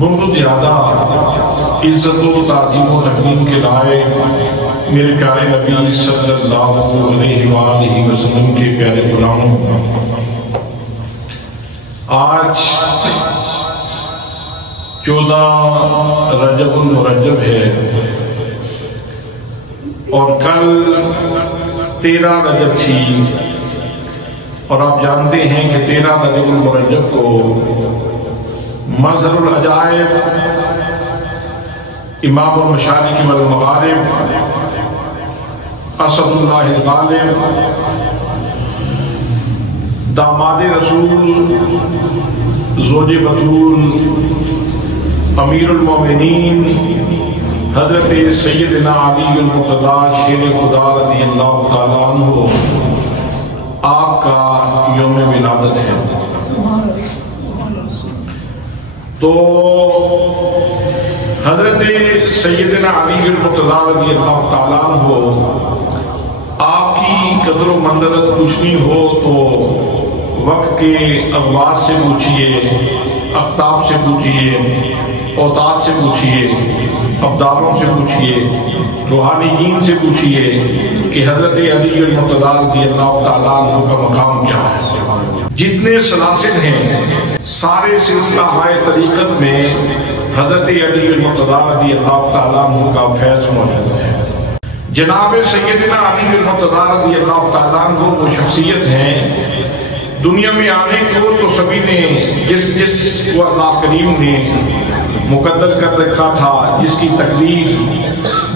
بہت زیادہ عزت و تعظیم و تکریم کے لائق میرے پیارے نبی صلی اللہ علیہ وآلہ وسلم کے پیارے غلاموں، آج 14 رجب المرجب ہے اور کل 13 رجب تھی، اور آپ جانتے ہیں کہ 13 رجب المرجب کو مظہر العجائب امام المشارق والمغارب اسد اللہ الغالب داماد رسول زوج بطول امیر المومنین حضرت سیدنا علی المرتضی شیر خدا رضی اللہ تعالیٰ عنہ آپ کا یوم ولادت ہے۔ تو حضرت سیدنا علی المرتضی رضی اللہ تعالیٰ عنہ آپ کی قدر و منزلت پوچھنی ہو تو وقت کے اغواص سے پوچھئے، اقطاب سے پوچھئے، اوتاد سے پوچھئے، ابدالوں سے پوچھئے، روحانیین سے پوچھئے کہ حضرت علی المرتضی رضی اللہ تعالیٰ عنہ کا مقام کیا ہے۔ جتنے سلاسل ہیں سارے سلسلہ ہائے طریقت میں حضرت علی المرتضی رضی اللہ تعالیٰ عنہ کا فیض موجود ہے۔ جناب سیدنا علی المرتضی رضی اللہ تعالیٰ عنہ وہ شخصیت ہیں، دنیا میں آنے کو تو سبھی نے جس کو اللہ کریم نے مقدر کر رکھا تھا، جس کی تقدیر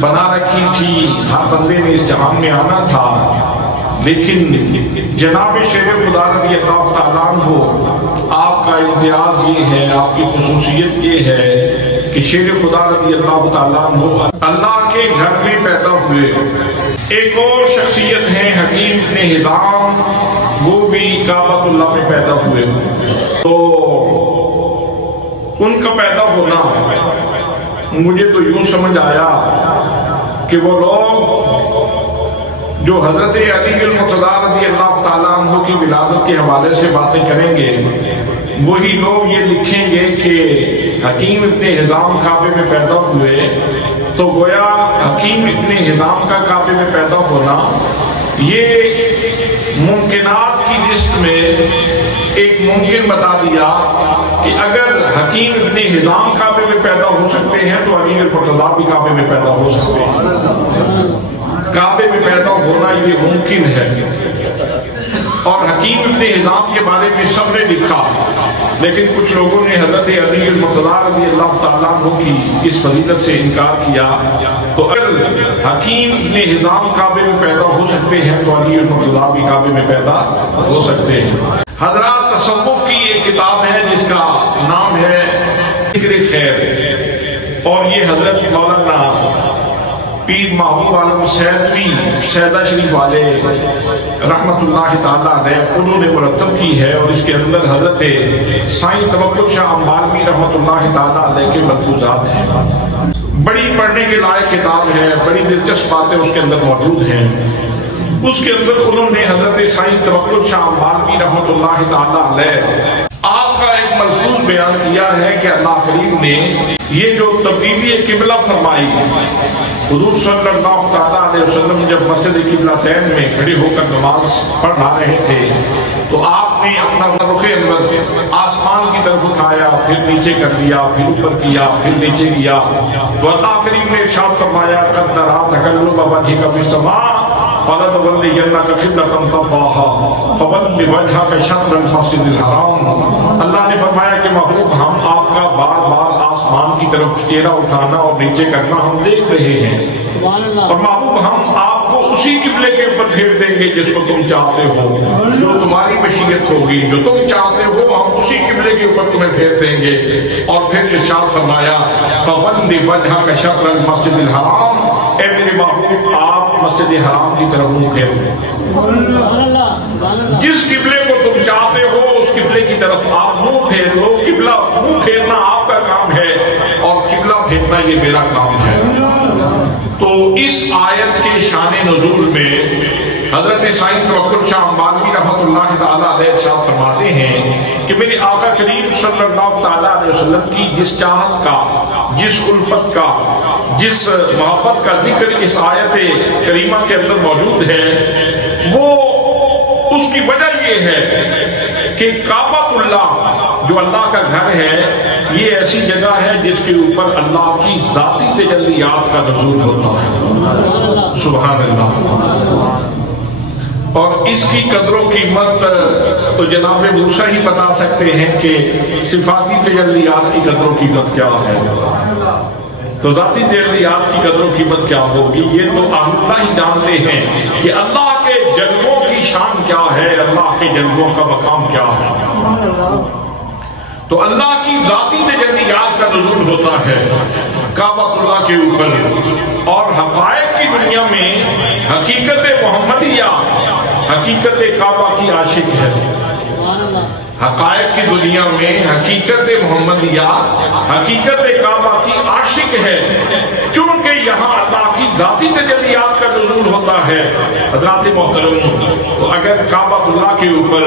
بنا رکھی تھی، ہر بندے نے اس جہان میں آنا تھا، لیکن جناب شیر خدا رضی اللہ تعالیٰ عنہ آپ کا امتیاز یہ ہے، آپ کی خصوصیت یہ ہے کہ شیر خدا رضی اللہ تعالیٰ عنہ اللہ کے گھر میں پیدا ہوئے۔ ایک اور شخصیت ہے حکیم ابن ہزام، وہ بھی کعبۃ اللہ میں پیدا ہوئے۔ تو ان کا پیدا ہونا مجھے تو یوں سمجھ آیا کہ وہ لوگ جو حضرت علی المرتضی رضی اللہ تعالیٰ عنہ کی ولادت کے حوالے سے باتیں کریں گے، وہی لوگ یہ لکھیں گے کہ حکیم ابن ہزام کعبے میں پیدا ہوئے، تو گویا حکیم ابن ہزام کا کعبے میں پیدا ہونا یہ ممکنات کی لسٹ میں ایک ممکن بتا دیا کہ اگر حکیم ابن ہزام کعبے میں پیدا ہو سکتے ہیں تو علی المرتضی بھی کعبے میں پیدا ہو سکتے ہیں۔ کعبے میں پیدا ہونا یہ ممکن ہے، اور حکیم ابن ہزام کے بارے میں سب نے لکھا، لیکن کچھ لوگوں نے حضرت علی المرتضی رضی اللہ تعالیٰ عنہ کی اس فضیلت سے انکار کیا۔ تو اگر حکیم ابن ہزام کعبے میں پیدا ہو سکتے ہیں تو علی المرتضی بھی کعبے میں پیدا ہو سکتے ہیں۔ حضرات تصوف کی ایک کتاب ہے جس کا نام ہے ذکر خیر، اور یہ حضرت مولانا پیر محبوب عالم سیدوی سیدہ شریف والے رحمت اللہ تعالیٰ علیہ انہوں نے مرتب کی ہے، اور اس کے اندر حضرت سائیں توکل شاہ امبالوی رحمت اللہ تعالیٰ علیہ کے ملفوظات ہیں۔ بڑی پڑھنے کے لائق کتاب ہے، بڑی دلچسپ باتیں اس کے اندر موجود ہیں۔ اس کے اندر انہوں نے حضرت سائیں توکل شاہ امبالوی رحمت اللہ تعالیٰ علیہ آپ کا ایک ملفوظ بیان کیا ہے کہ اللہ کریم نے یہ جو تبدیلی قبلہ فرمائی، حضور صلی اللہ تعالیٰ علیہ وسلم جب مسجد قبلتین میں کھڑے ہو کر نماز پڑھا رہے تھے تو آپ نے اپنا رخ انور آسمان کی طرف اٹھایا، پھر نیچے کر دیا، پھر اوپر کیا، پھر نیچے کیا، تو اللہ کریم نے ارشاد فرمایا قد نری تقلب وجهک فی السماء فلنولینک قبلۃ ترضاها فول وجهک شطر المسجد الحرام۔ اللہ نے فرمایا کہ محبوب ہم آپ کا بار بار آسمان کی طرف چہرہ اٹھانا اور نیچے کرنا ہم دیکھ رہے ہیں، اور محبوب ہم آپ کو اسی قبلے کے اوپر پھیر دیں گے جس کو تم چاہتے ہو، جو تمہاری مشیت ہوگی، جو تم چاہتے ہو ہم اسی قبلے کے اوپر تمہیں پھیر دیں گے۔ اور پھر ارشاد فرمایا فول وجهک شطر المسجد الحرام، اے میرے محبوب آپ مسجد حرام کی طرف منہ پھیر دیں، جس قبلے کو تم چاہتے ہو اس قبلے کی طرف آپ منہ پھیر لو۔ قبلہ منہ پھیرنا آپ کا کام ہے اور قبلہ پھیرنا یہ میرا کام ہے۔ تو اس آیت کے شان نزول میں حضرت حضرت سائیں توکل شاہ امبالوی رحمۃ اللہ تعالیٰ علیہ ارشاد فرماتے ہیں کہ میرے آقا کریم صلی اللہ تعالیٰ علیہ وسلم کی جس چاہت کا، جس الفت کا، جس محبت کا ذکر اس آیت کریمہ کے اندر موجود ہے، وہ اس کی وجہ یہ ہے کہ کعبۃ اللہ جو اللہ کا گھر ہے، یہ ایسی جگہ ہے جس کے اوپر اللہ کی ذاتی تجلیات کا نزول ہوتا ہے، سبحان اللہ۔ اور اس کی قدر و قیمت تو جناب موسیٰ ہی بتا سکتے ہیں کہ صفاتی تجلیات کی قدر و قیمت کیا ہے، تو ذاتی تجلیات کی قدر و قیمت کیا ہوگی یہ تو اللہ ہی جانتے ہیں کہ اللہ کے جلووں کی شان کیا ہے، اللہ کے جلووں کا مقام کیا ہے۔ تو اللہ کی ذاتی تجلیات کا نزول ہوتا ہے کعبۃ اللہ کے اوپر، اور حقائق کی دنیا میں حقیقت محمدیہ حقیقت کعبہ کی عاشق ہے۔ حقائق کی دنیا میں حقیقت محمدیہ حقیقت کعبہ کی عاشق ہے، چونکہ یہاں اللہ کی ذاتی تجلیات کا نزول ہوتا ہے۔ حضرات محترم، تو اگر کعبۃ اللہ کے اوپر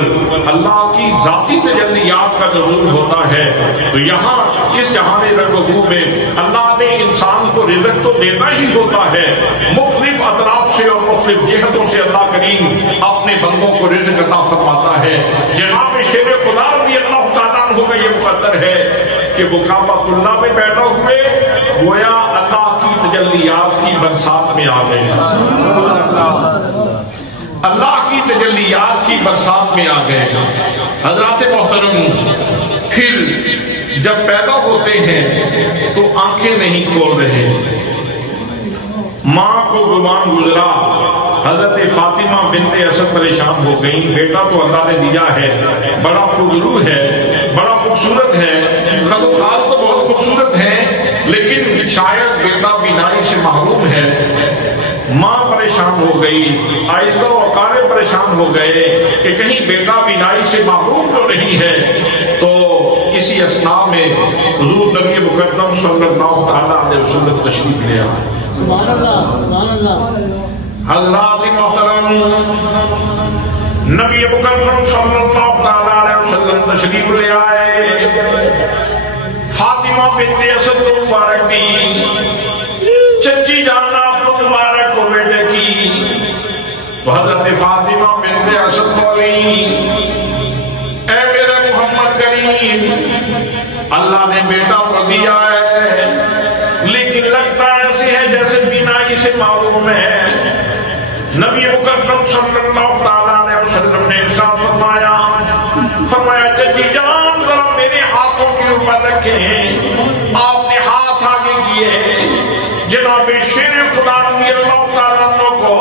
اللہ کی ذاتی تجلیات کا نزول ہوتا ہے تو یہاں اس جہان رنگو میں اللہ نے انسان کو رزق تو دینا ہی ہوتا ہے، مختلف اطراف سے اور مختلف جہتوں سے اللہ کریم اپنے بندوں کو رزق عطا فرماتا ہے۔ جناب شیر خدا رضی اللہ تعالیٰ عنہ کا یہ مقدر ہے کہ وہ کعبۃ اللہ میں پیدا ہوئے، گویا اللہ کی تجلیات کی برسات میں آ گئے، اللہ کی تجلیات کی برسات میں آ گئے۔ حضرات محترم، پھر جب پیدا ہوتے ہیں تو آنکھیں نہیں کھول رہے، ماں کو گمان گزرا، حضرت فاطمہ بنت اسد پریشان ہو گئی، بیٹا تو اللہ نے دیا ہے، بڑا خوبرو ہے، بڑا خوبصورت ہے، خلوخال تو بہت خوبصورت ہے، لیکن شاید بیٹا بینائی سے محروم ہے۔ ماں پریشان ہو گئی، آئزہ و اقارب پریشان ہو گئے کہ کہیں بیٹا بینائی سے محروم تو نہیں ہے۔ تو اسی اثناء میں حضور نبی مقدم صلی اللہ تعالیٰ علیہ وسلم تشریف لے آئے۔ سبحان اللہ، سبحان اللہ۔ حضرات محترم، نبی مکرم صلی اللہ تعالیٰ علیہ وسلم تشریف لے آئے، فاطمہ بنت اسد کو مبارک دی، چچی جان آپ کو مبارک ہو بیٹے کی۔ تو حضرت فاطمہ بنت اسد بولی، اے میرے محمد کریم، اللہ نے بیٹا کو دیا ہے لیکن لگتا ایسے ہے جیسے بینائی سے معلوم ہے۔ نبی مکرم صلی اللہ تعالیٰ علیہ وسلم نے ارشاد فرمایا چچی جان ذرا میرے ہاتھوں کے اوپر رکھیں۔ آپ نے ہاتھ آگے کیے، جناب شیر خدا رضی اللہ تعالیٰ عنہ کو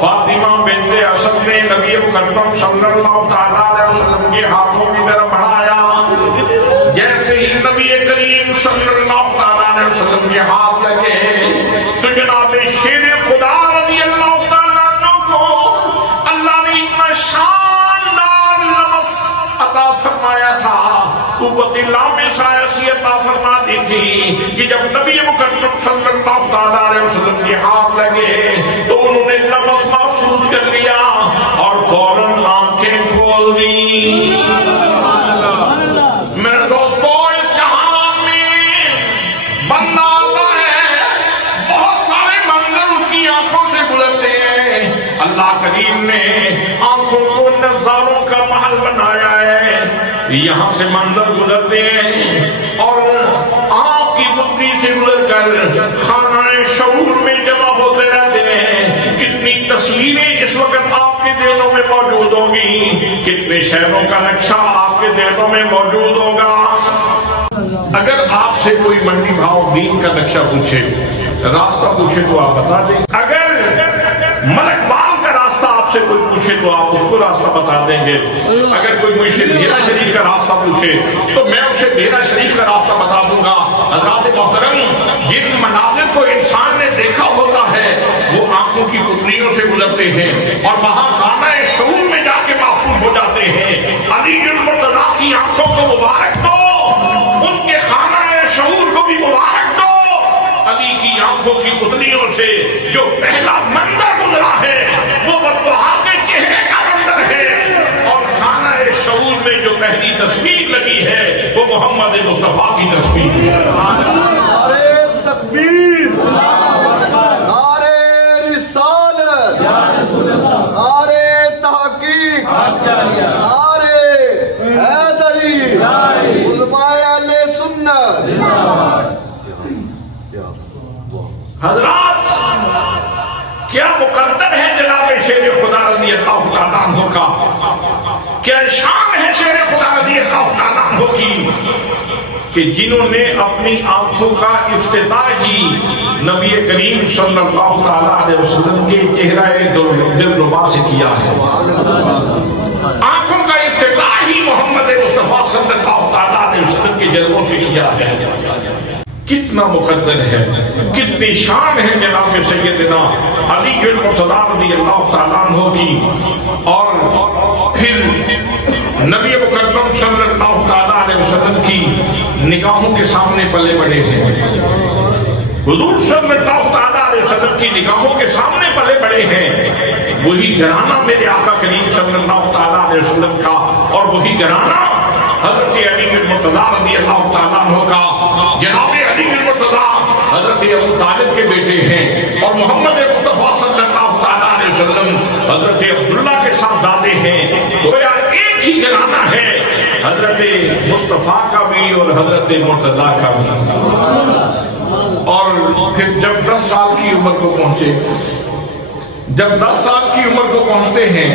فاطمہ بنت اسد نے نبی مکرم صلی اللہ تعالیٰ علیہ وسلم کے ہاتھوں کی طرف بڑھایا۔ جیسے ہی نبی کریم صلی اللہ تعالیٰ علیہ وسلم کے ہاتھ لگے تو جناب شیر خدا رضی اللہ تعالیٰ عنہ کو اللہ نے اتنا شاندار لمس عطا فرمایا تھا، قوت لامس ایسی عطا فرما دی تھی کہ جب نبی مکرم صلی اللہ تعالیٰ علیہ وسلم کے ہاتھ لگے تو انہوں نے لمس محسوس کر لیا اور فوراً آنکھیں کھول دی۔ میرے دوستو، اس جہان میں بندہ آتا ہے، بہت سارے منظر اس کی آنکھوں سے گزرتے ہیں۔ اللہ کریم نے آنکھوں کو نظاروں کا محل بنایا ہے، یہاں سے منظر گزرتے ہیں اور آنکھ کی بتی سے گزر کر خانہ شعور میں جمع ہوتے رہتے ہیں۔ کتنی تصویریں اس وقت آپ کے ذہنوں میں موجود ہوں گی، کتنے شہروں کا نقشہ آپ کے ذہنوں میں موجود ہوگا۔ اگر آپ سے کوئی منڈی بھاؤ دین کا نقشہ پوچھے، راستہ پوچھے تو آپ بتا دیں، اگر ملک بال کا راستہ آپ سے کوئی پوچھے تو آپ اس کو راستہ بتا دیں گے، اگر کوئی مجھ سے دیرہ شریف کا راستہ پوچھے تو میں اسے دیرہ شریف کا راستہ بتا دوں گا۔ حضرات محترم، جن مناظر کو انسان نے دیکھا ہوتا ہے وہ آنکھوں کی پتلیوں سے گزرتے ہیں اور وہاں خانہ شعور میں جا کے محفوظ ہو جاتے ہیں۔ علی المرتضیٰ کی آنکھوں کو مبارک دو، ان کے خانہ شعور کو بھی مبارک دو۔ علی کی آنکھوں کی پتلیوں سے جو پہلا منظر گزرا ہے وہ بدبہا کے جو پہلی تصویر لگی ہے وہ محمد مصطفیٰ کی تصویر ہے۔ نعرہ تکبیر، نعرہ رسالت، نعرہ تحقیق، نعرہ حیدری، علماء اہل سنت۔ حضرات کیا مقدر ہے جناب شیر خدا رضی اللہ تعالیٰ عنہ کا، کیا شان ہے شیر خدا رضی اللہ تعالیٰ عنہ کی کہ جنہوں نے اپنی آنکھوں کا افتتاح ہی نبی کریم صلی اللہ تعالیٰ علیہ وسلم کے چہرہ دلربا سے کیا ہے۔ آنکھوں کا افتتاح ہی محمد مصطفیٰ صلی اللہ تعالیٰ علیہ وسلم کے جلووں سے کیا ہے۔ کتنا مقدر ہے، کتنی شان ہے جناب سیدنا علی المرتضی رضی اللہ تعالیٰ عنہ کی، اور پھر نبی مکرم صلی اللہ تعالیٰ علیہ وسلم کی نگاہوں کے سامنے پلے بڑے ہیں۔ حضور صلی اللہ تعالیٰ علیہ وسلم کی نگاہوں کے سامنے پلے بڑے ہیں۔ وہی گھرانہ میرے آقا کریم صلی اللہ تعالیٰ علیہ وسلم کا، اور وہی گھرانہ حضرت علی المرتضی رضی اللہ تعالیٰ عنہ کا۔ جناب علی المرتضی حضرت ابو طالب کے بیٹے ہیں، اور محمد مصطفیٰ صلی اللہ تعالیٰ علیہ وسلم حضرت عبداللہ کے صاحب دادے ہیں۔ گویا ایک ہی گھرانہ ہے، حضرت مصطفیٰ کا بھی اور حضرت مرتضی کا بھی۔ اور پھر جب 10 سال کی عمر کو پہنچے، جب 10 سال کی عمر کو پہنچتے ہیں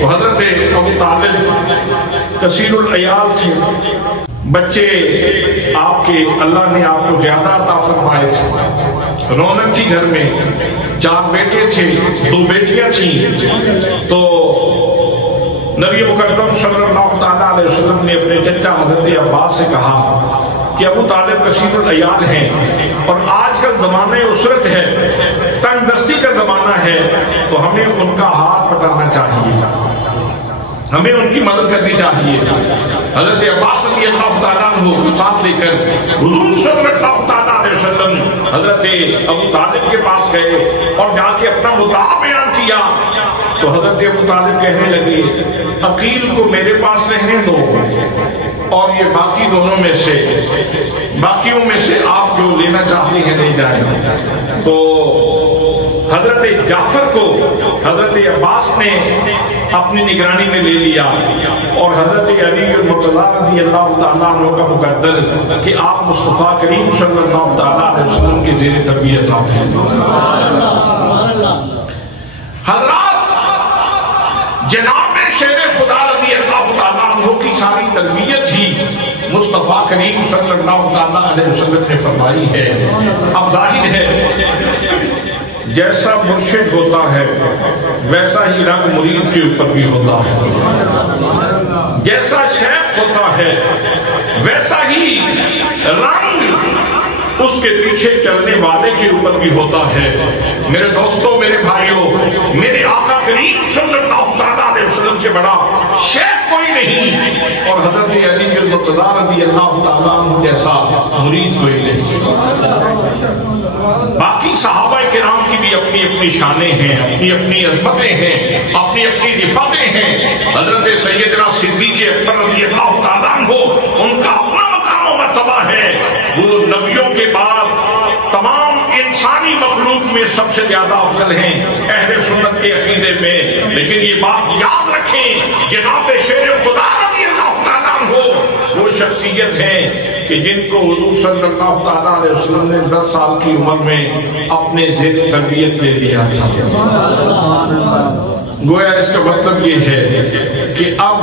تو حضرت ابو طالب کثیر العیال تھے، بچے آپ کے اللہ نے آپ کو زیادہ عطا فرمائے تھے، رونق تھی گھر میں، 4 بیٹے تھے، 2 بیٹیاں تھیں۔ تو نبی مکرم صلی اللہ تعالیٰ علیہ وسلم نے اپنے چچا حضرت عباس سے کہا کہ ابو طالب کثیر العیال ہیں، اور آج کل زمانہ اسرت ہے، تنگ دستی کا زمانہ ہے، تو ہمیں ان کا ہاتھ بٹانا چاہیے، ہمیں ان کی مدد کرنی چاہیے۔ حضرت عباس رضی اللہ تعالیٰ عنہ کو ساتھ لے کر حضور صلی اللہ تعالیٰ علیہ وسلم حضرت ابو طالب کے پاس گئے، اور جا کے اپنا مدعا بیان کیا۔ تو حضرت ابو طالب کہنے لگے عقیل کو میرے پاس رہنے دو، اور یہ باقی دونوں میں سے، باقیوں میں سے آپ جو لینا چاہتے ہیں لے جائیں۔ تو حضرت جعفر کو حضرت عباس نے اپنی نگرانی میں لے لیا، اور حضرت علی المرتضی رضی اللہ تعالیٰ عنہ کا مقدر کہ آپ مصطفیٰ کریم صلی اللہ تعالیٰ علیہ وسلم کے زیر تربیت آپ ہیں۔ حضرات جناب شیر خدا رضی اللہ تعالیٰ عنہ کی ساری تربیت ہی مصطفیٰ کریم صلی اللہ تعالیٰ علیہ وسلم نے فرمائی ہے۔ اب ظاہر ہے جیسا مرشد ہوتا ہے ویسا ہی رنگ مرید کے اوپر بھی ہوتا ہے، جیسا شیخ ہوتا ہے ویسا ہی رنگ اس کے پیچھے چلنے والے کے اوپر بھی ہوتا ہے۔ میرے دوستوں، میرے بھائیوں، میرے آقا کریم صلی اللہ تعالیٰ علیہ وسلم سے بڑا شیخ کوئی نہیں، اور حضرت علی المرتضی رضی اللہ تعالیٰ عنہ جیسا مرید کوئی نہیں۔ باقی صحابہ کرام کی بھی اپنی اپنی شانیں ہیں، اپنی اپنی عظمتیں ہیں، اپنی اپنی رفعتیں ہیں۔ حضرت سیدنا صدیق اکبر رضی اللہ تعالیٰ عنہ ان کا اپنا مقام و مرتبہ ہے، وہ نبیوں کے بعد تمام انسانی مخلوق میں سب سے زیادہ افضل ہیں اہل سنت کے عقیدے میں۔ لیکن یہ بات یاد رکھیں، جناب شیر خدا رضی اللہ تعالیٰ عنہ وہ شخصیت ہیں کہ جن کو حضور صلی اللہ تعالیٰ علیہ وسلم نے 10 سال کی عمر میں اپنے زیر تربیت دے دیا تھا۔ گویا اس کا مطلب یہ ہے کہ اب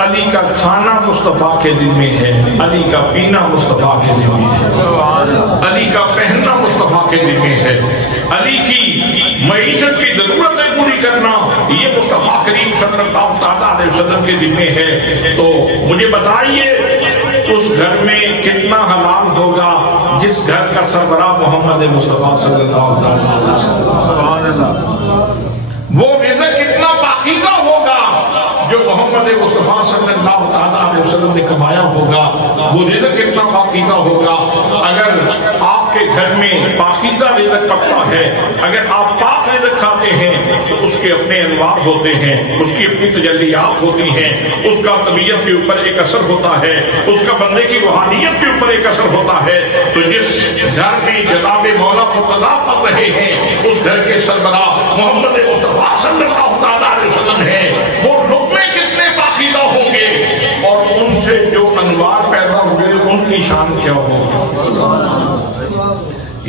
علی کا کھانا مصطفیٰ کے دل میں ہے، علی کا پینا مصطفیٰ کے دل میں ہے، علی کا پہننا مصطفیٰ کے دل میں ہے، علی کی معیشت کی ضرورتیں پوری کرنا یہ مصطفیٰ کریم صلی اللہ تعالیٰ علیہ وسلم کے دل میں ہے۔ تو مجھے بتائیے اس گھر میں کتنا حلال ہوگا جس گھر کا سربراہ محمد مصطفیٰ صلی اللہ علیہ وسلم، وہ رزق کتنا پاکیزہ ہوگا جو محمد مصطفیٰ صلی اللہ علیہ وسلم نے کمایا ہوگا، وہ رزق کتنا پاکیزہ ہوگا۔ اگر آپ کے گھر میں پاکیزہ رزق پکتا ہے، اگر آپ پاک رزق کھاتے ہیں تو اس کے اپنے انواع ہوتے ہیں، اس کی اپنی تجلیات ہوتی ہیں، اس کا طبیعت کے اوپر ایک اثر ہوتا ہے، اس کا بندے کی روحانیت کے اوپر ایک اثر ہوتا ہے۔ تو جس گھر میں جناب مولا مرتضیٰ پڑھ رہے ہیں اس گھر کے سربراہ محمد مصطفیٰ صلی اللہ تعالیٰ علیہ وسلم ہیں، وہ لقمے کتنے پاکیزہ ہوں گے اور ان سے جو انوار پیدا ہوئے ان کی شان کیا ہوگی۔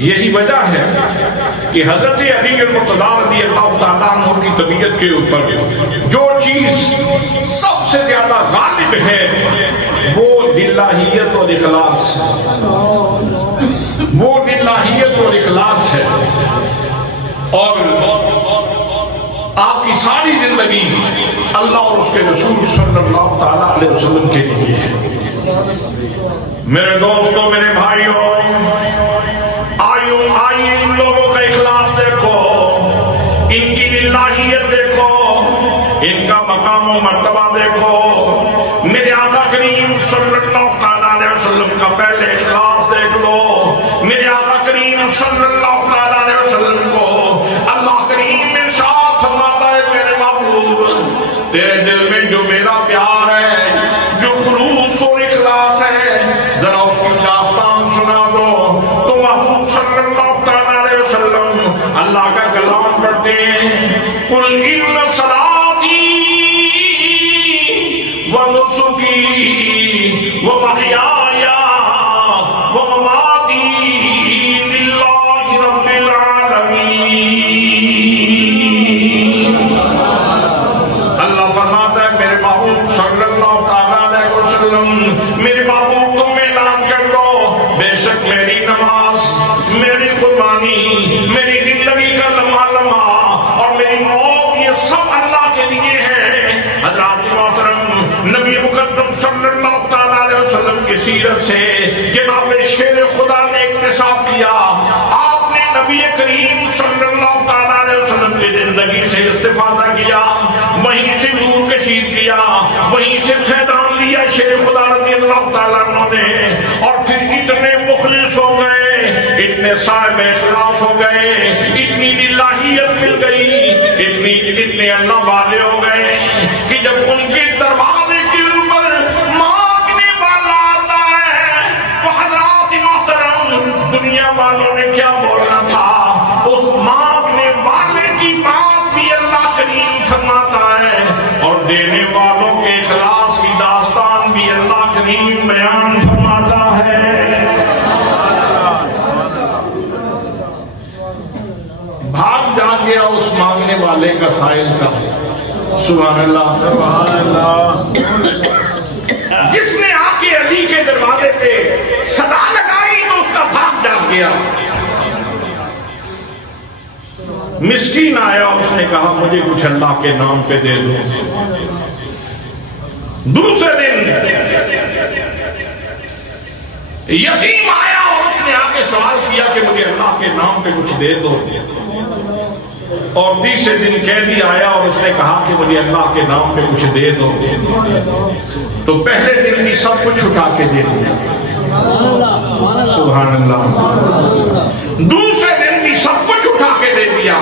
یہی وجہ ہے کہ حضرت علی المرتضیٰ رضی اللہ تعالیٰ عنہ کی طبیعت کے اوپر جو چیز سب سے زیادہ غالب ہے وہ للہیت اور اخلاص، وہ للہیت اور اخلاص ہے، اور آپ کی ساری زندگی اللہ اور اس کے رسول صلی اللہ تعالیٰ علیہ وسلم کے لیے ہے۔ میرے دوستوں، میرے بھائیوں، آئیے ان لوگوں کا اخلاص دیکھو، ان کی للہیت دیکھو، ان کا مقام و مرتبہ دیکھو۔ میرے آقا کریم صلی اللہ تعالیٰ علیہ وسلم کا پہلے اخلاص دیکھ لو۔ میرے آقا کریم صلی اللہ تعالیٰ علیہ وسلم کو اللہ کریم میں ارشاد فرماتا ہے، میرے محبوب تیرے دل میں جو میرا پیار ہے، جو خلوص اور اخلاص ہے، ذرا اس کی داستان سنا دو۔ تو محبوب صلی اللہ تعالیٰ علیہ وسلم اللہ کا کلام پڑھتے ہیں، قل ان صلاتی ونسکی ومحیای ومماتی للہ رب العالمین۔ اللہ فرماتا ہے میرے محبوب صلی اللہ تعالیٰ علیہ وسلم، میرے محبوب تم اعلان کر دو، بے شک میری نماز، میری قربانی، میری زندگی کا لمحہ لمحہ اور میری موت یہ سب اللہ کے لیے ہے۔ حضرات محترم، نبی مقدم صلی اللہ تعالیٰ علیہ وسلم کی سیرت سے جناب شیر خدا نے اکتساب کیا۔ آپ نے نبی کریم صلی اللہ تعالیٰ علیہ وسلم کی زندگی سے استفادہ کیا، وہیں سے نور کشید کیا، وہیں سے فیضان لیا شیر خدا رضی اللہ تعالیٰ عنہ نے، اور پھر اتنے مخلص ہو گئے، اتنے صاحب اخلاص ہو گئے، اتنی للہیت مل گئی، اتنے اللہ والے ہو گئے کہ جب ان کے دروازے کے اوپر مانگنے والا آتا ہے تو حضرات محترم دنیا والوں نے کیا بولنا تھا، اس مانگنے والے کی بات بھی اللہ کریم فرماتا ہے، اور دینے والوں کے اخلاص کی داستان بھی اللہ کریم بیان فرماتا ہے۔ بھاگ جا گیا اس مانگنے والے کا سائل کا، سبحان اللہ سبحان اللہ، جس نے آ کے علی کے دروازے پہ صدا لگائی تو اس کا بھاگ جاگ گیا۔ مسکین آیا، اس نے کہا مجھے کچھ اللہ کے نام پہ دے دو۔ دوسرے دن یتیم آیا اور اس نے آ کے سوال کیا کہ مجھے اللہ کے نام پہ کچھ دے دو۔ اور تیسرے دن قیدی آیا اور اس نے کہا کہ مجھے اللہ کے نام پہ کچھ دے دو۔ تو پہلے دن بھی سب کچھ اٹھا کے دے دیا، سبحان اللہ، دوسرے دن بھی سب کچھ اٹھا کے دے دیا،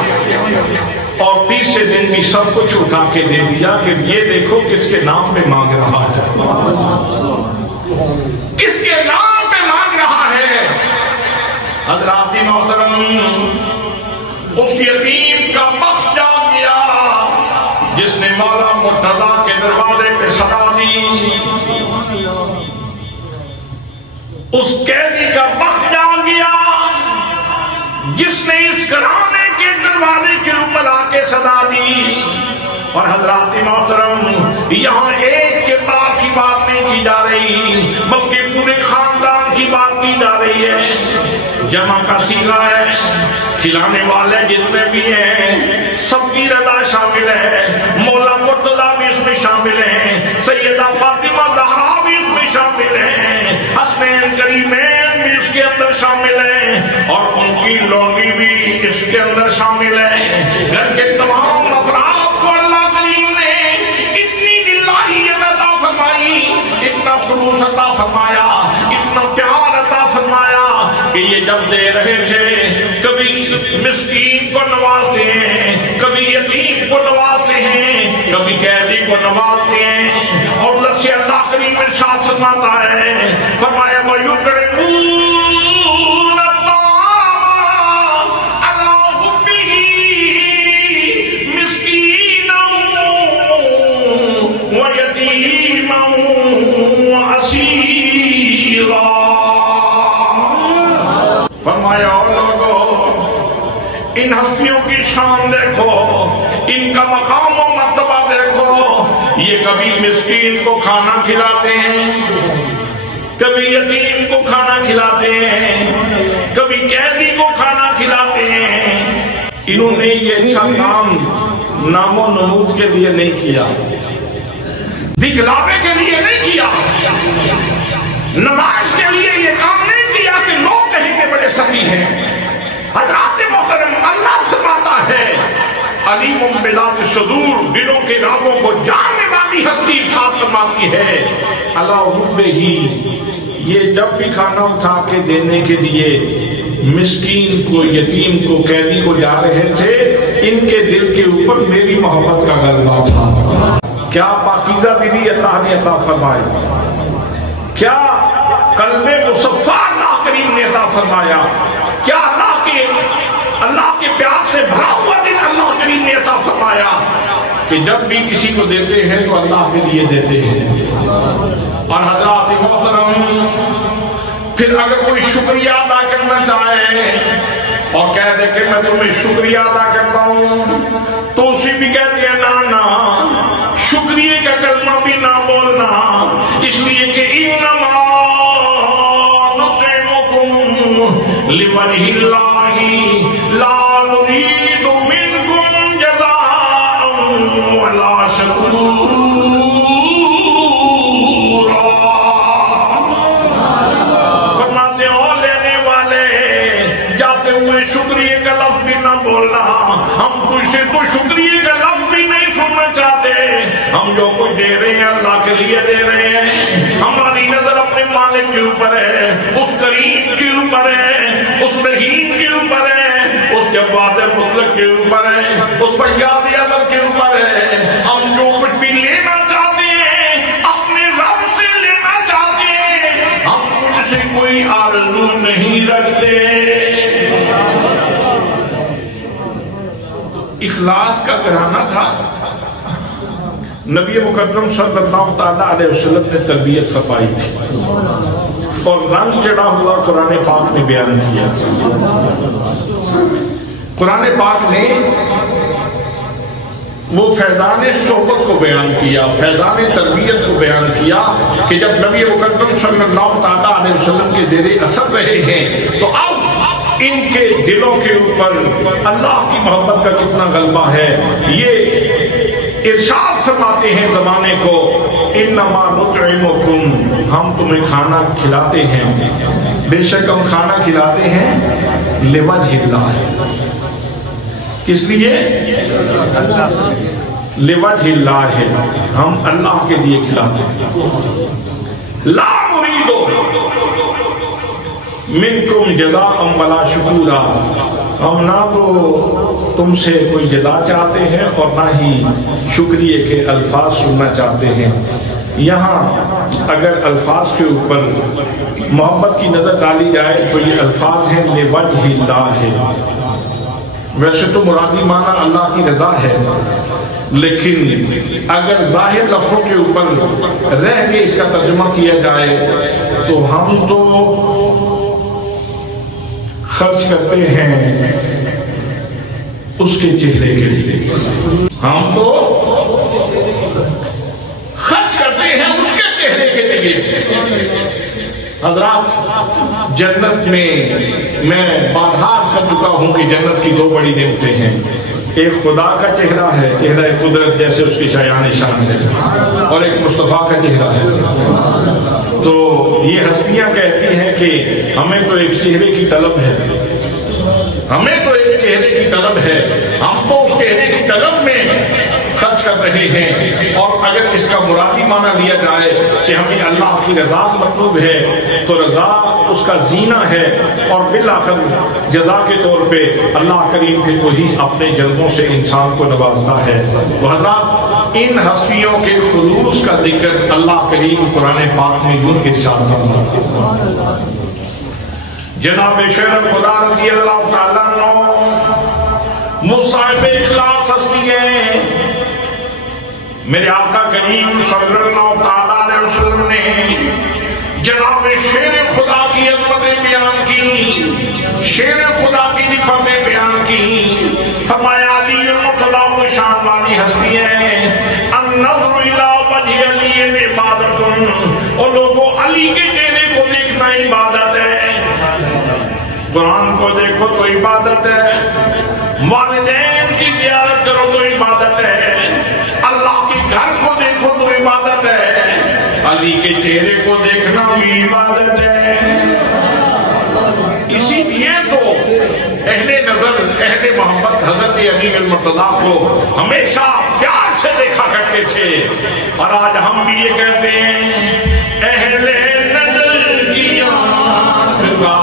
اور تیسرے دن بھی سب کچھ اٹھا کے دے دیا کہ یہ دیکھو کس کے نام پہ مانگ رہا ہے، کس کے نام پہ مانگ رہا ہے۔ حضرات محترم، اس یتیم کا بخت جاگ گیا جس نے مولا مرتضیٰ کے دروازے پہ صدا دی، اس قیدی کا بخت جاگ گیا جس نے اس گھرانے کے دروازے کے اوپر آ کے صدا دی۔ اور حضرات محترم، یہاں ایک کردار کی بات نہیں کی جا رہی بلکہ پورے خاندان کی بات کی جا رہی ہے، جمع کا صیغہ ہے، کھلانے والے جتنے بھی ہیں سب کی رضا شامل ہے، مولا مرتضیٰ بھی اس میں شامل ہیں، سیدہ فاطمہ زہرا بھی اس میں شامل ہیں، حسنین کریمین بھی اس کے اندر شامل ہیں، اور ان کی لونڈی بھی اس کے اندر شامل ہے۔ گھر کے تمام افراد کو اللہ کریم نے اتنی للہیت عطا فرمائی، اتنا خلوص عطا فرمایا، اتنا پیار عطا فرمایا کہ یہ جب دے رہے تھے کبھی مسکین کو نوازتے ہیں، کبھی یتیم کو نوازتے ہیں، کبھی قیدی کو نوازتے ہیں، اور اللہ سے اللہ کریم ارشاد فرماتا ہے، فرمایا وَيُطْعِمُونَ فرمایا اور لوگوں ان ہستیوں کی شان دیکھو، ان کا مقام و مرتبہ دیکھو، یہ کبھی مسکین کو کھانا کھلاتے ہیں، کبھی یتیم کو کھانا کھلاتے ہیں، کبھی قیدی کو کھانا کھلاتے ہیں۔ انہوں نے یہ اچھا کام نام و نمود کے لیے نہیں کیا، دکھلاوے کے لیے نہیں کیا، نمائش کے لیے یہ کام نہیں کیا کہ لوگ کہیں کہ بڑے سخی ہیں۔ حضرات محترم، اللہ فرماتا ہے علیم بذات الصدور، دلوں کے رازوں کو جاننے والی ہستی ارشاد فرماتی ہے الا حبہ، یہ جب بھی کھانا اٹھا کے دینے کے لیے مسکین کو، یتیم کو، قیدی کو جا رہے تھے، ان کے دل کے اوپر میری محبت کا غلبہ تھا۔ کیا پاکیزہ دلی اللہ نے عطا فرمائی، کیا قلب مصفا اللہ کریم نے عطا فرمایا، کیا اللہ کے پیار سے بھرا ہوا دل اللہ کریم نے عطا فرمایا کہ جب بھی کسی کو دیتے ہیں تو اللہ کے لیے دیتے ہیں۔ اور حضرات محترم، پھر اگر کوئی شکریہ ادا کرنا چاہے اور کہہ دے کہ میں تمہیں شکریہ ادا کرتا ہوں، تو اسی بھی کہتے ہیں نانا شکریہ کا کلمہ بھی نہ بولنا، اس لیے کہ انما نطعمکم لوجہ اللہ لا نريد منكم جزاء ولا شكورا۔ فرماتے ہو لینے والے جاتے ہوئے شکریہ کا لفظ بھی نہ بولنا، ہم تجھ سے تو شکریہ کا لفظ بھی نہیں سننا چاہتے، ہم جو کچھ دے رہے ہیں اللہ کے لیے دے رہے ہیں، ہماری نظر اپنے مالک کے اوپر ہے، اس کریم کے اوپر ہے، اس رحیم کے اوپر ہے، اس جواد مطلق کے اوپر ہے، اس فیاض عدل کے اوپر ہے۔ ہم جو کچھ بھی لینا چاہتے ہیں اپنے رب سے لینا چاہتے ہیں، ہم تجھ سے کوئی آرزو نہیں رکھتے۔ اخلاص کا گھرانہ تھا، نبی مکرم صلی اللہ تعالیٰ علیہ وسلم نے تربیت فرمائی تھی، اور رنگ چڑھا ہوا قرآن پاک نے بیان کیا۔ قرآن پاک نے وہ فیضان صحبت کو بیان کیا، فیضان تربیت کو بیان کیا کہ جب نبی مکرم صلی اللہ تعالیٰ علیہ وسلم کے زیر اثر رہے ہیں تو اب ان کے دلوں کے اوپر اللہ کی محبت کا کتنا غلبہ ہے۔ یہ ارشاد فرماتے ہیں زمانے کو انما نطعمکم، ہم تمہیں کھانا کھلاتے ہیں، بے شک ہم کھانا کھلاتے ہیں لوجہ اللہ، اس لیے لوجہ اللہ ہے، ہم اللہ کے لیے کھلاتے ہیں۔ لا نريد منکم جزاء ولا شکورا، ہم نہ تو تم سے کوئی جزا چاہتے ہیں اور نہ ہی شکریہ کے الفاظ سننا چاہتے ہیں۔ یہاں اگر الفاظ کے اوپر محبت کی نظر ڈالی جائے تو یہ الفاظ ہیں لوجہ اللہ ہے، ویسے تو مرادی معنی اللہ کی رضا ہے، لیکن اگر ظاہر لفظوں کے اوپر رہ کے اس کا ترجمہ کیا جائے تو ہم تو خرچ کرتے ہیں اس کے چہرے کے لیے، ہم تو خرچ کرتے ہیں اس کے چہرے کے لیے۔ حضرات جنت میں بارہا کر چکا ہوں کہ جنت کی دو بڑی نعمتیں ہیں، ایک خدا کا چہرہ ہے، چہرہ قدرت جیسے اس کی شایان شان ہے، اور ایک مصطفیٰ کا چہرہ ہے۔ تو یہ ہستیاں کہتی ہیں کہ ہمیں تو ایک چہرے کی طلب ہے، ہمیں تو ایک چہرے کی طلب ہے، ہم تو اس چہرے کی طلب میں خرچ کر رہے ہیں، اور اگر اس کا مرادی معنی لیا جائے کہ ہمیں اللہ کی رضا مطلوب ہے تو رضا اس کا زینہ ہے، اور بالآخر جزا کے طور پہ اللہ کریم کے تو ہی اپنے جلووں سے انسان کو نوازتا ہے۔ تو حضرات ان ہستیوں کے خلوص کا ذکر اللہ کریم قرآن پاک میں یوں ارشاد فرماتے ہیں۔ جناب شیر خدا رضی اللہ تعالیٰ عنہ مصاحب اخلاص ہستی ہیں، میرے آقا کریم صلی اللہ تعالیٰ علیہ وسلم نے جناب شیر خدا کی عظمتیں بیان کی، شیر خدا کی نفرتیں بیان کی، فرمایا علی المطلع شان والی ہستی ہے، النظر الی وجہ علی عبادت، اور لوگوں علی کے چہرے کو دیکھنا عبادت ہے، قرآن کو دیکھو تو عبادت ہے، والدین کی زیارت کرو تو عبادت ہے، اللہ کے گھر کو دیکھو تو عبادت ہے، علی کے چہرے کو دیکھنا بھی عبادت ہے۔ اسی لیے تو اہل نظر اہل محبت حضرت علی المرتضیٰ کو ہمیشہ پیار سے دیکھا کرتے تھے، اور آج ہم بھی یہ کہتے ہیں اہل نظر کی آنکھ کا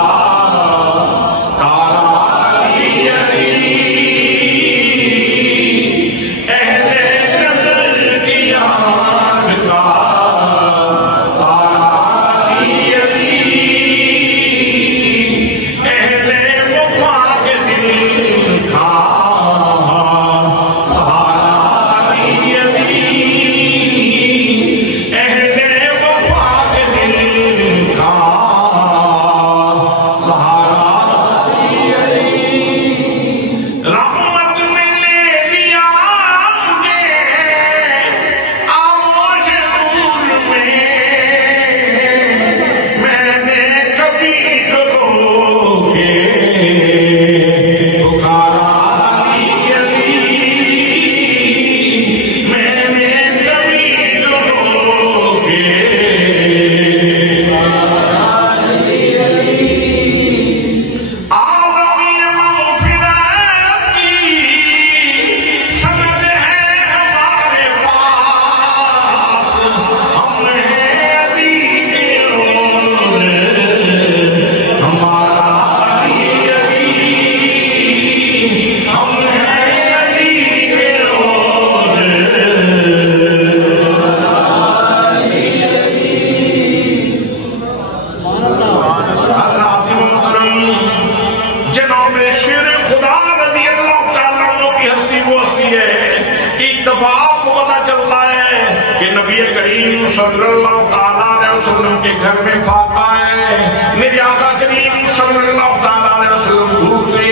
صلی اللہ تعالیٰ علیہ وسلم کے گھر میں فاقہ ہے، میرے آقا کریم صلی اللہ تعالیٰ علیہ وسلم دور سے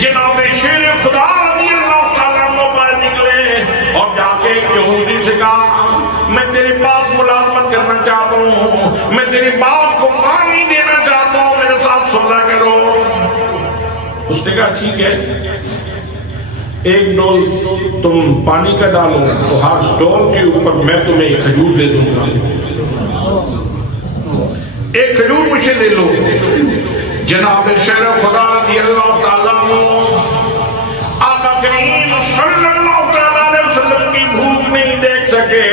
جناب شیر خدا رضی اللہ تعالیٰ عنہ باہر نکلے اور جا کے یہودی سے کہا میں تیرے پاس ملازمت کرنا چاہتا ہوں، میں تیری بات کو پانی دینا چاہتا ہوں، میرے ساتھ صلح کرو۔ اس نے کہا ٹھیک ہے، ایک ڈول تم پانی کا ڈالو تو ہر ڈول کے اوپر میں تمہیں ایک کھجور دے دوں گا، ایک کھجور مجھے دے لو۔ جناب شیر خدا رضی اللہ تعالیٰ عنہ آقا کریم صلی اللہ تعالیٰ علیہ وسلم کی بھوک نہیں دیکھ سکے،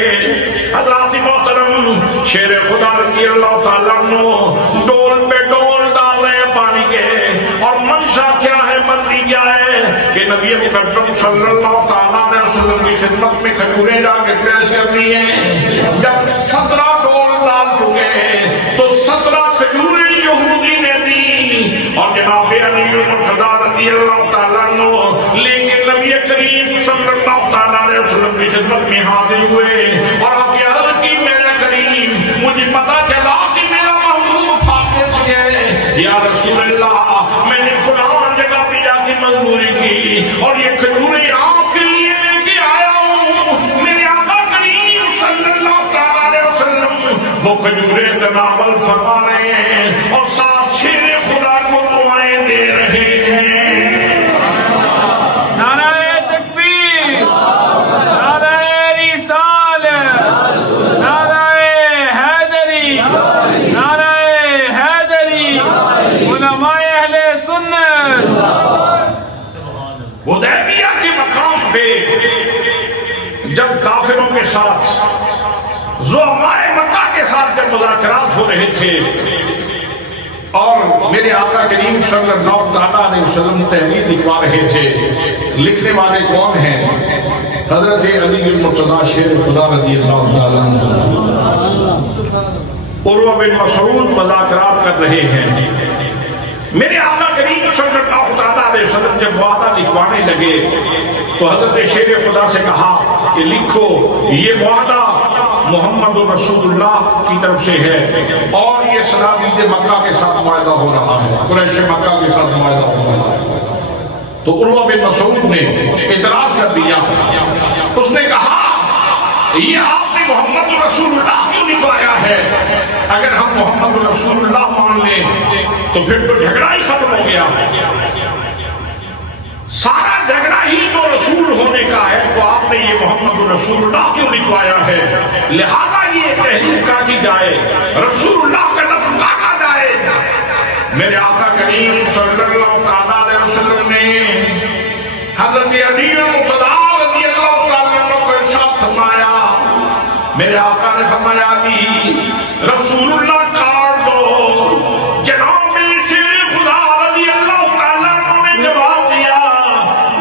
حضرات محترم شیر خدا رضی اللہ تعالیٰ عنہ ڈول پہ ڈول ڈال رہے ہیں پانی کے، اور منشا کیا ہے، مرضی کیا ہے کہ نبی مکرم صلی اللہ تعالیٰ علیہ وسلم کی خدمت میں کھجوریں جا کے پیش کرنی ہیں۔ جب 17 ڈول ڈال چکے تو 17 کھجوریں یہودی نے دی، اور جناب علی المرتضیٰ رضی اللہ تعالیٰ عنہ لیکن نبی کریم صلی اللہ تعالیٰ علیہ وسلم کی خدمت میں حاضر ہوئے اور آ کے عرض کی میرا کریم مجھے پتا چلا کہ میرا محبوب فاقے سے ہے، یا رسول اللہ میں نے فلان جگہ پہ جا کے مزدوری کی اور یہ کھجوریں آپ کے لیے لے کے آیا ہوں، میرے آقا کریم صلی اللہ تعالیٰ علیہ وسلم وہ کھجوریں تناول فرما رہے ہیں اور ساتھ شیر خدا کو دعائیں دے رہے ہیں۔ نعرہ تکبیر، نعرہ رسالت، نعرہ حیدری، نعرہ حیدری، علماء اہل سنت۔ حدیبیہ کے مقام پہ ساتھ زعمائے مکہ کے ساتھ جب مذاکرات ہو رہے تھے اور میرے آقا کریم صلی اللہ تعالیٰ علیہ وسلم تحریر لکھوا رہے تھے. لکھنے والے کون ہیں؟ حضرت علی المرتضی شیر خدا رضی اللہ تعالیٰ عنہ. عروہ بن مسعود مذاکرات کر رہے ہیں. میرے آقا کریم صلی اللہ تعالیٰ علیہ وسلم جب وعدہ لکھوانے لگے تو حضرت شیر خدا سے کہا کہ لکھو یہ وعدہ محمد رسول اللہ کی طرف سے ہے اور یہ صنادید مکہ کے ساتھ معاہدہ ہو رہا ہے، قریش مکہ کے ساتھ معاہدہ ہو رہا ہے. تو عروہ بن مسعود نے اعتراض کر دیا. اس نے کہا یہ آپ نے محمد رسول اللہ کیوں لکھوایا ہے؟ اگر ہم محمد رسول اللہ مان لیں تو پھر تو جھگڑا ہی ختم ہو گیا. سارا جھگڑا ہی تو رسول ہونے کا ہے، تو آپ نے یہ محمد رسول اللہ کیوں لکھوایا ہے؟ لہذا یہ تحریر کاٹی جائے، رسول اللہ کا لفظ کاٹا جائے. میرے آقا کریم صلی اللہ تعالیٰ علیہ وسلم نے حضرت علی المرتضی رضی اللہ تعالیٰ عنہ کو ارشاد فرمایا. میرے آقا نے فرمایا علی رسول اللہ کاٹ دو. جناب شیر خدا رضی اللہ تعالیٰ عنہ نے جواب دیا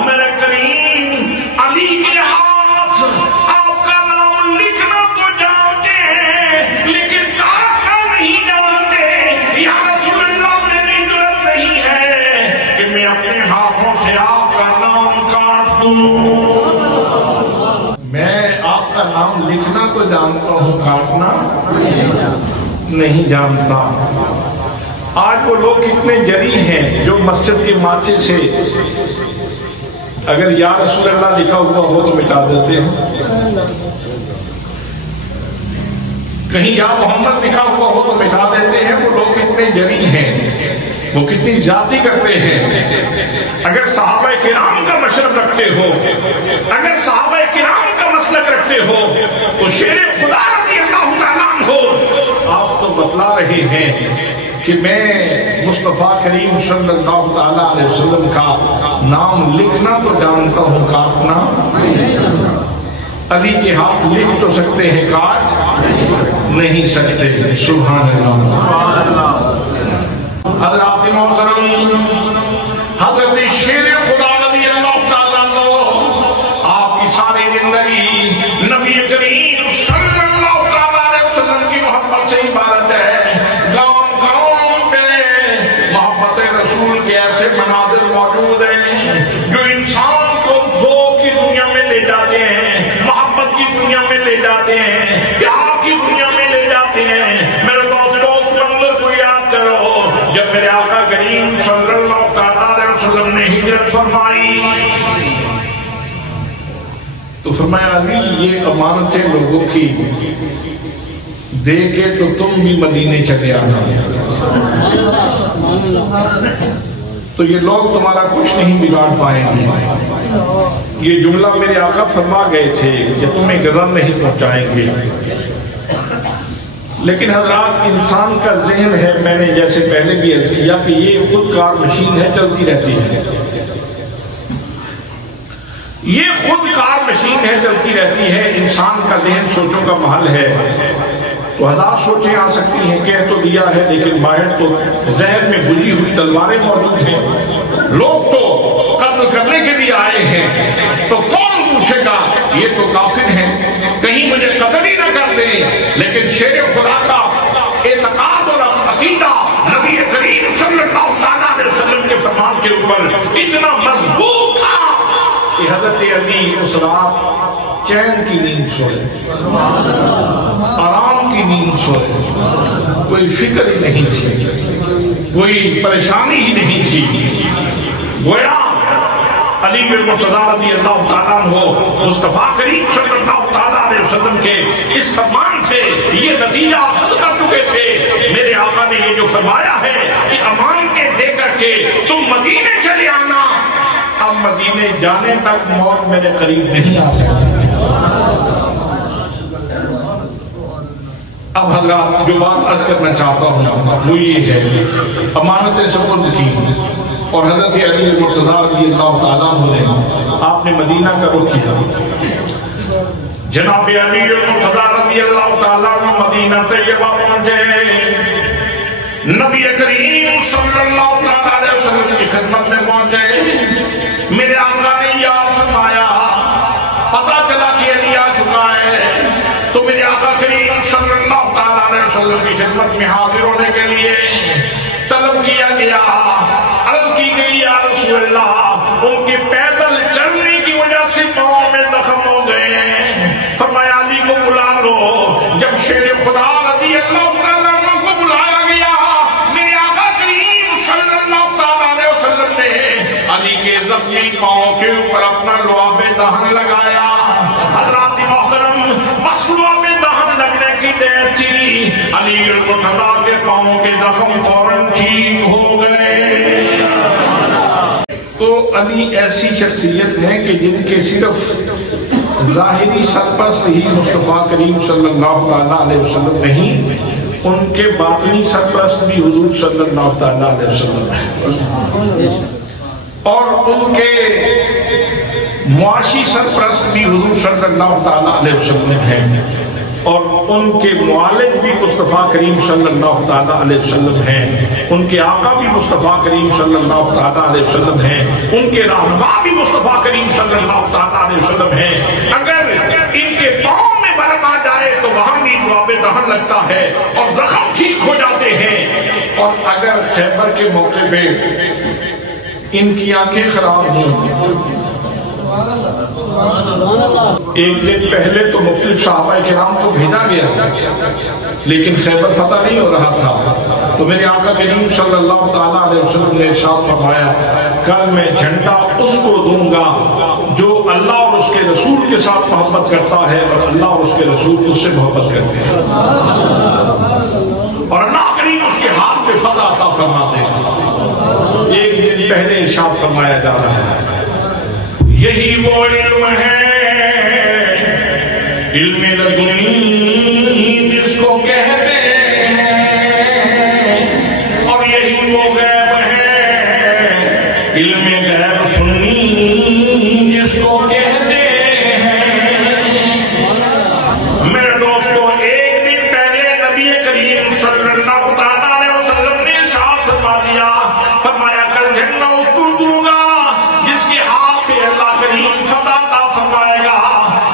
میرے کریم علی کے ہاتھ آپ کا نام لکھنا تو جانتے ہیں لیکن کاٹنا نہیں جانتے. یا رسول اللہ میری ضرورت نہیں ہے کہ میں اپنے ہاتھوں سے آپ کا نام کاٹ دوں. میں آپ کا نام لکھنا تو جانتا ہوں، کاٹنا نہیں جانتا. آج وہ لوگ کتنے جری ہیں جو مسجد کے ماچے سے اگر یا رسول اللہ لکھا ہوا ہو تو مٹا دیتے ہیں، کہیں یا محمد لکھا ہوا ہو تو مٹا دیتے ہیں. وہ لوگ کتنے جری ہیں، وہ کتنی زیادتی کرتے ہیں. اگر صحابہ کرام کا مشرب رکھتے ہو، اگر صحابہ کرام کا مسلک رکھتے ہو تو شیر خدا رضی اللہ تعالیٰ عنہ آپ تو بتلا رہے ہیں کہ میں مصطفیٰ کریم صلی اللہ تعالیٰ علیہ وسلم کا نام لکھنا تو جانتا ہوں، کاٹنا. علی کے ہاتھ لکھ تو سکتے ہیں، کاٹ نہیں سکتے. سبحان اللہ. حضرات محترم، حضرت شیر خدا رضی اللہ تعالیٰ عنہ آپ کی ساری زندگی نبی کریم صلی اللہ تعالیٰ علیہ وسلم کی محبت سے عبادت ہے. گاؤں گاؤں پہ محبت رسول کے ایسے مناظر موجود ہیں جو انسان کو ذوق کی دنیا میں لے جاتے ہیں، محبت کی دنیا میں لے جاتے ہیں، پیار کی دنیا میں لے جاتے ہیں. میرے دوستوں اس منظر کو یاد کرو جب میرے آقا کریم صلی اللہ تعالیٰ علیہ وسلم نے ہجرت فرمائی تو فرمایا علی یہ امانتیں لوگوں کی دے کے تو تم بھی مدینے چلے آنا. تو یہ لوگ تمہارا کچھ نہیں بگاڑ پائیں گے. یہ جملہ میرے آقا فرما گئے تھے کہ تمہیں غضب نہیں پہنچائیں گے. لیکن حضرات انسان کا ذہن ہے، میں نے جیسے پہلے بھی عرض کیا کہ یہ خود کار مشین ہے، چلتی رہتی ہے. یہ خود کار مشین ہے، چلتی رہتی ہے. انسان کا ذہن سوچوں کا محل ہے تو ہزار سوچیں آ سکتی ہیں. کہہ تو دیا ہے لیکن باہر تو ذہن میں گلی ہوئی تلواریں موجود ہیں. لوگ تو قتل کرنے کے لیے آئے ہیں تو کون پوچھے گا یہ تو کافر ہیں، کہیں مجھے قتل ہی نہ کر دیں. لیکن شیر خدا کا اعتقاد اور عقیدہ نبی کریم صلی اللہ تعالیٰ علیہ وسلم کے فرمان کے اوپر اتنا مضبوط تھا کہ حضرت علی اس رات چین کی نیند سوئے، آرام کی نیند سوئے. کوئی فکر ہی نہیں تھی، کوئی پریشانی ہی نہیں تھی. گویا علی بن مرتضی رضی اللہ تعالیٰ عنہ مصطفیٰ کریم صلی اللہ تعالیٰ علیہ وسلم کے اس فرمان سے یہ نتیجہ حاصل کر چکے تھے. میرے آقا نے یہ جو فرمایا ہے کہ امان کے دے کر کے تم مدینے چلے آنا، اب مدینے جانے تک موت میرے قریب نہیں آ سکتی. اب حضرات جو بات عرض کرنا چاہتا ہوں وہ یہ ہے، امانتیں سپرد تھی اور حضرت علی مرتضی رضی اللہ تعالیٰ عنہ نے آپ نے مدینہ کا رخ کیا. جناب علی المرتضیٰ رضی اللہ تعالیٰ عنہ مدینہ طیبہ پہنچے، نبی کریم صلی اللہ علیہ وسلم کی خدمت میں پہنچے، میرے آقا نے یاد فرمایا، پتا چلا کہ علی آ چکا ہے، تو میرے آقا کریم صلی اللہ علیہ وسلم کی خدمت میں حاضر ہونے کے لیے طلب کیا گیا، عرض کی گئی یا رسول اللہ، ان کے پیدل چلنے کی وجہ سے پاؤں میں زخم ہو گئے ہیں، فرمایا علی کو بلا لو۔ جب شیر خدا رضی اللہ تعالیٰ عنہ کو بلایا گیا، میرے آقا کریم صلی اللہ علیہ وسلم نے علی کے زخمی پاؤں کے اوپر اپنا لعاب دہن لگایا۔ حضرات محترم، بس لعاب دہن لگنے کی دیر تھی، علی المرتضیٰ کے پاؤں کے زخم فوراً ٹھیک ہو گئے۔ تو علی ایسی شخصیت ہے کہ جن کے صرف ظاہری سرپرست ہی مصطفیٰ کریم صلی اللہ علیہ وسلم نہیں، ان کے باطنی سرپرست بھی حضور صلی اللہ علیہ وسلم ہیں، اور ان کے معاشی سرپرست بھی حضور صلی اللہ علیہ وسلم ہیں، اور ان کے معالج بھی مصطفیٰ کریم صلی اللہ علیہ وسلم ہیں، ان کے آقا بھی مصطفیٰ کریم صلی اللہ علیہ وسلم ہیں، ان کے رہنما بھی مصطفیٰ کریم صلی اللہ علیہ وسلم ہیں۔ اگر ان کے پاؤں میں برم آ جائے تو وہاں بھی لعاب دہن لگتا ہے اور زخم ٹھیک ہو جاتے ہیں، اور اگر خیبر کے موقع پہ ان کی آنکھیں خراب ہوں، ایک دن پہلے تو مختلف صحابہ کرام کو بھیجا گیا، لیکن خیبر فتح نہیں ہو رہا تھا، تو میرے آقا کریم صلی اللہ علیہ وسلم نے ارشاد فرمایا، کل میں جھنڈا اس کو دوں گا جو اللہ اور اس کے رسول کے ساتھ محبت کرتا ہے، اور اللہ اور اس کے رسول اس سے محبت کرتے ہیں، اور اللہ کریم اس کے ہاتھ پہ فتح عطا فرما دے گا۔ ایک دن پہلے ارشاد فرمایا جا رہا ہے، یہی وہ علم ہے، علم لدنی جس کو کہتے ہیں، اور یہی وہ غیب ہے، علم غیب سنی جس کو کہتے ہیں۔ میرے دوستو، ایک دن پہلے نبی کریم صلی اللہ علیہ وسلم نے ارشاد فرما دیا، فرمایا کل جھنڈا اس کو دوں گا جس کے ہاتھ پہ اللہ کریم فتح عطا فرمائے گا۔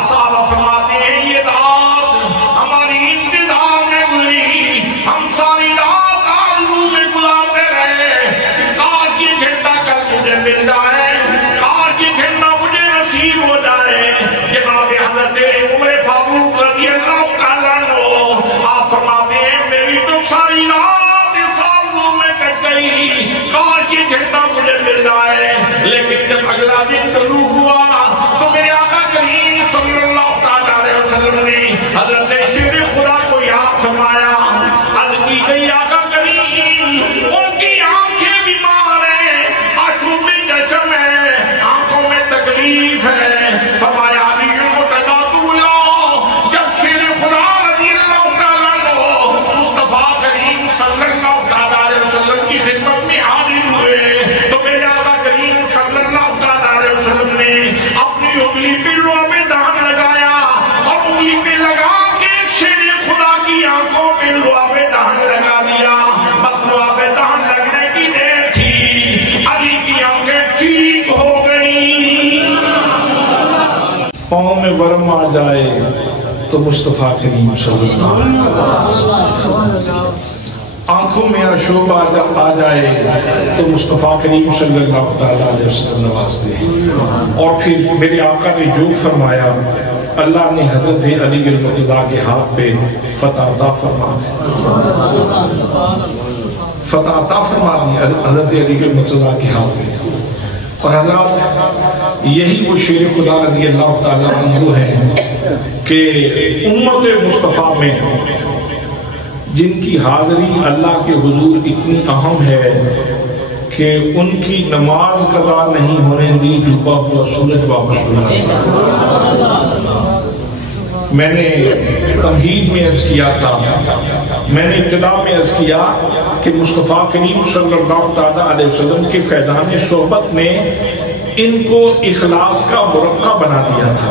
صحابہ فرماتے ہیں یہ رات ہماری انتظار میں گزری، ہم ساری رات آرزو میں گزارتے رہے کہ کاش یہ جھنڈا کل مجھے مل جائے، کاش یہ جھنڈا مجھے نصیب ہو جائے۔ جناب حضرت عمر فاروق رضی اللہ تعالیٰ عنہ آپ فرماتے ہیں میری تو ساری رات اس آرزو میں کٹ گئی، کاش یہ جھنڈا مجھے مل جائے۔ لیکن جب اگلا دن طلوع ہوا تو میرے آقا کریم صلی اللہ علیہ وسلم نے حضرت شیر خدا کو یاد فرمایا، عرض کی گئی آقا کریم ان کی آنکھیں بیمار ہیں، آنسو میں چشم ہے، آنکھوں میں تکلیف ہے، فرمایا علی المرتضیٰ کو بلاؤ۔ جب شیر خدا رضی اللہ تعالیٰ عنہ مصطفیٰ کریم صلی اللہ علیہ وسلم کی خدمت میں حاضر ہوئے تو میرے آقا کریم صلی اللہ علیہ وسلم نے اپنی انگلی پہ لعاب دہن لگایا، اور انگلی پہ لگا کے شیر خدا کی آنکھوں پہ لعاب دہن لگا دیا۔ بس لعاب دہن لگنے کی دیر تھی، علی کی آنکھیں ٹھیک ہو گئی۔ پاؤں میں ورم آ جائے تو مصطفیٰ کریم صلی اللہ علیہ وسلم، آنکھوں میں آشوب آ جائے تو مصطفیٰ کریم صلی اللہ علیہ وسلم نوازتے ہیں۔ اور پھر میرے آقا نے جو فرمایا، اللہ نے حضرت علی المرتضیٰ کے ہاتھ پہ فتح عطا فرما دی، فتح عطا فرما دی حضرت علی المرتضیٰ کے ہاتھ پہ۔ اور حضرات یہی وہ شیر خدا رضی اللہ تعالیٰ عنہ ہے کہ امت مصطفیٰ میں جن کی حاضری اللہ کے حضور اتنی اہم ہے کہ ان کی نماز قضا نہیں ہونے دی، ڈوبا ہوا سورج واپس بلا۔ میں نے تمہید میں عرض کیا تھا، میں نے ابتدا میں عرض کیا کہ مصطفیٰ کریم صلی اللہ علیہ وسلم کے فیضان صحبت نے ان کو اخلاص کا مرقع بنا دیا تھا۔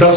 10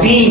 3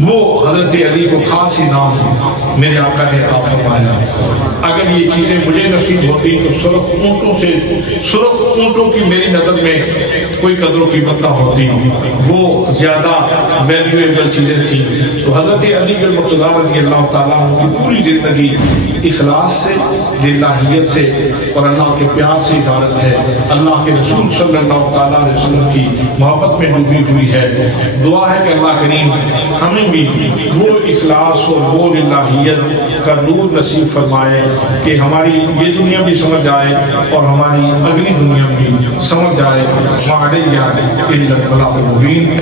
وہ حضرت علی کو خاص انعام میرے آقا نے عطا فرمایا. اگر یہ چیزیں مجھے نصیب ہوتی تو سرخ اونٹوں کی میری نظر میں کوئی قدر و قیمت نہ ہوتی، وہ زیادہ ویلیویبل چیزیں تھیں. تو حضرت علی المرتضیٰ رضی اللہ تعالیٰ عنہ کی پوری زندگی اخلاص سے، للہیت سے اور اللہ کے پیار سے عبارت ہے. اللہ کے رسول صلی اللہ تعالیٰ علیہ وسلم کی محبت میں ڈوبی ہوئی ہے. دعا ہے کہ اللہ کریم ہمیں بھی وہ اخلاص اور وہ للہیت کا نور نصیب فرمائے کہ ہماری یہ دنیا بھی سمجھ آئے اور ہماری اگلی دنیا بھی سمجھ آئے. وعلیہ الا البلاغ المبین.